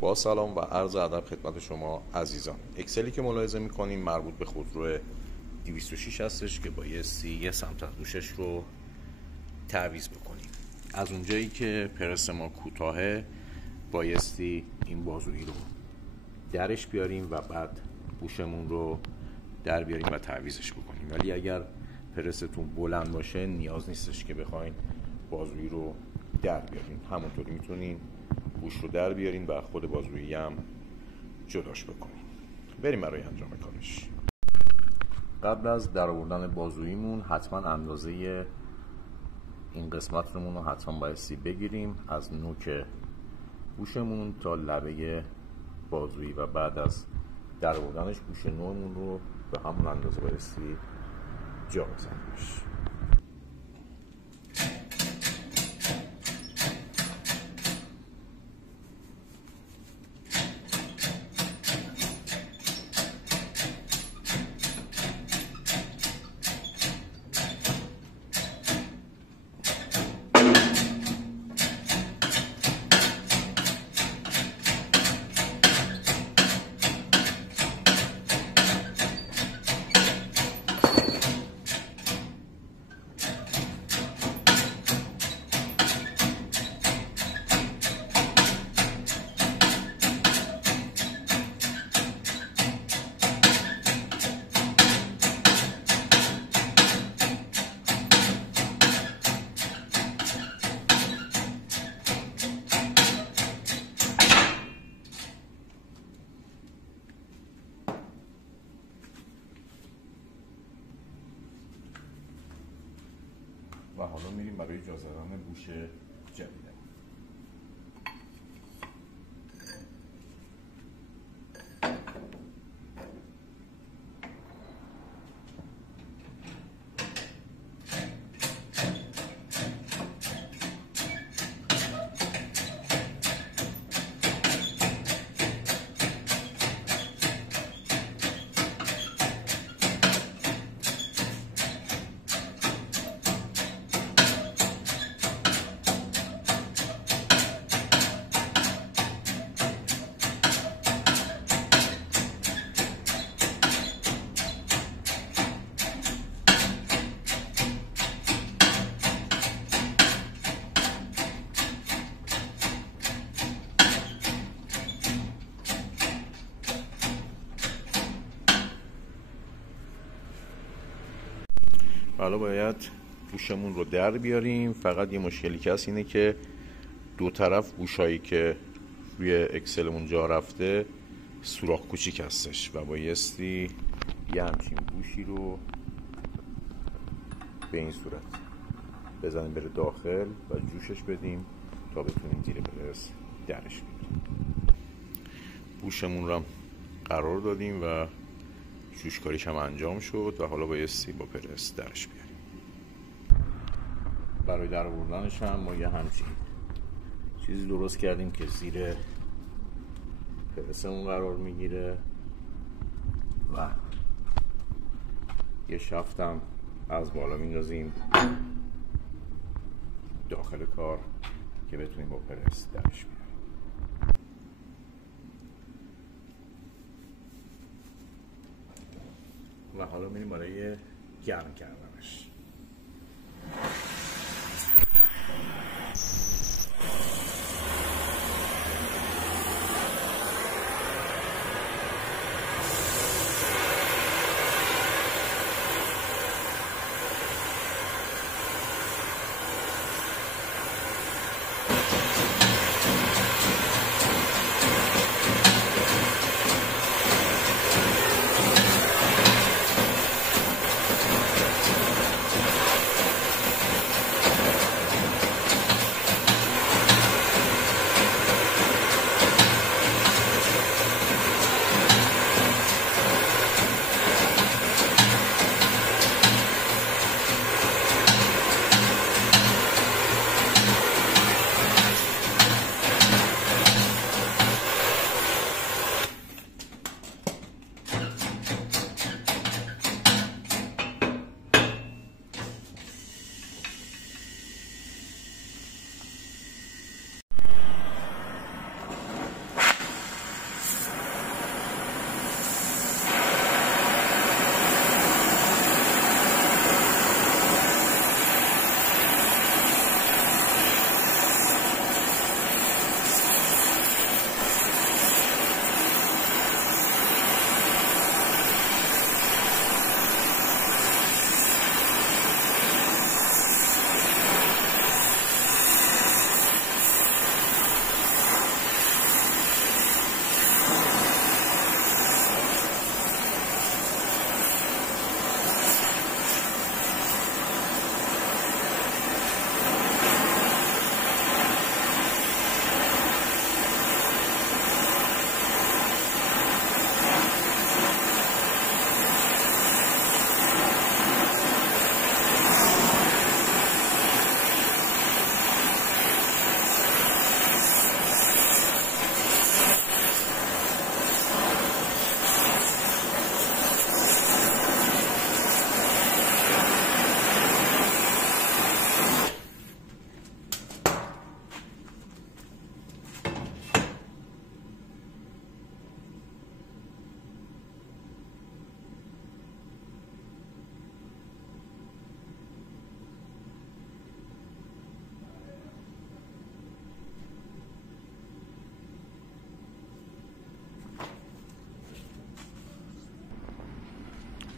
با سلام و عرض ادب خدمت شما عزیزان. اکسلی که ملاحظه میکنیم مربوط به خودرو 206 هستش که بایستی یه سمت از دوشش رو تعویض بکنیم. از اونجایی که پرس ما کوتاهه بایستی این بازویی رو درش بیاریم و بعد بوشمون رو در بیاریم و تعویضش بکنیم. ولی اگر پرستون بلند باشه نیاز نیستش که بخواین بازویی رو در بیارین، همونطوری میتونین بوش رو در بیارین و خود بازویی هم جداش بکنین. بریم برای انجام کارش. قبل از در آوردن بازوییمون حتما اندازه این قسمت رو حتما بایستی بگیریم، از نوک بوشمون تا لبه بازویی، و بعد از در آوردنش بوش نومون رو به همون اندازه بایستی جا بزنیمش. و حالا میریم برای جا زدن بوش جدید. حالا باید بوشمون رو در بیاریم. فقط یه مشکلی که هست اینه که دو طرف بوشایی که روی اکسلمون جا رفته سوراخ کوچیک هستش و بایستی یه همچین بوشی رو به این صورت بزنیم بره داخل و جوشش بدیم تا بتونیم زیر پرس درش بیاریم. بوشمون رو قرار دادیم و جوشکاریش هم انجام شد و حالا بایستی با پرس درش بیاریم. برای در آوردنش هم ما یه همچین چیزی درست کردیم که زیر پرسمون قرار میگیره و یه شفتم از بالا میندازیم داخل کار که بتونیم با پرس درش بیاریم. و حالا میریم برای گرم کردنش.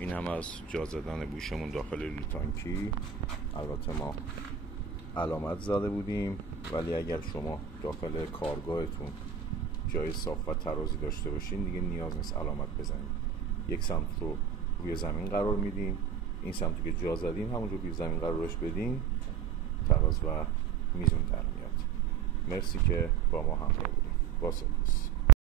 این هم از جا زدن بوشمون داخل لوتانکی. البته ما علامت زده بودیم، ولی اگر شما داخل کارگاهتون جای صاف و ترازی داشته باشین دیگه نیاز نیست علامت بزنید. یک سمت رو روی زمین قرار میدیم، این سمتی که جا زدیم همون رو روی زمین قرارش بدیم، تراز و میزون در میاد. مرسی که با ما همراه بودیم. با سپاس.